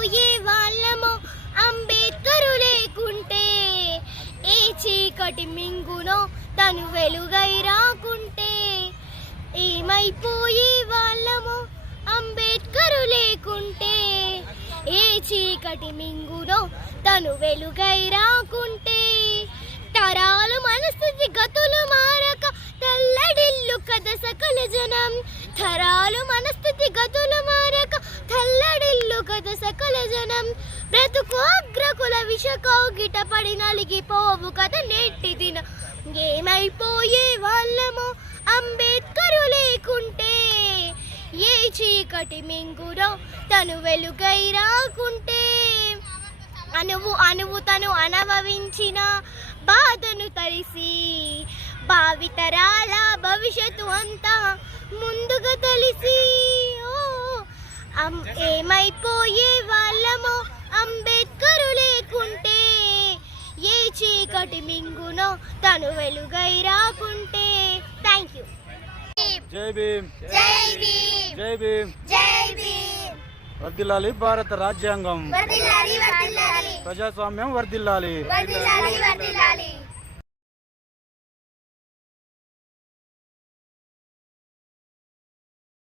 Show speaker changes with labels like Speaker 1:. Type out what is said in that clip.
Speaker 1: పోయే వాళ్ళము అంబేద్కరు లేకుంటే ఏ చీకటి మింగునో తను వెలుగై రాకుంటే ఏమైపోయే వాళ్ళము అంబేద్కరు లేకుంటే ఏ చీకటి మింగునో తను వెలుగై రాకుంటే తరాలు మనస్థితి గతులు మారక తెల్లడిల్లు కథ సకల జనం తరాలు మనస్థితి గతులు లెక్కలేజనం బ్రతుకు అగ్రకుల విషకౌగిట పడి నలిగిపోవు కథ నేటి దిన ఏమైపోయే వాళ్ళము అంబేద్కరు లేకుంటే ఏ చీకటి మింగురో తను వెలుగై రాకుంటే అనువు అనువు తను అనుభవించిన బాధను తలిసి భావితరాల భవిష్యత్తు అంతా ముందుగా తెలిసి ఏమైపోయే వాళ్ళమో అంబేద్కరు లేకుంటే ఏ చీకటి మింగునో తను వెలుగై రాకుంటే. థ్యాంక్ యూ
Speaker 2: జై భీమ్.
Speaker 1: జై భీమ్.
Speaker 2: జై భీమ్.
Speaker 1: జై భీమ్.
Speaker 2: వర్దిల్లాలి భారత రాజ్యాంగం.
Speaker 1: వర్దిల్లాలి వర్దిల్లాలి
Speaker 2: ప్రజాస్వామ్యం వర్దిల్లాలి
Speaker 1: వర్దిల్లాలి వర్దిల్లాలి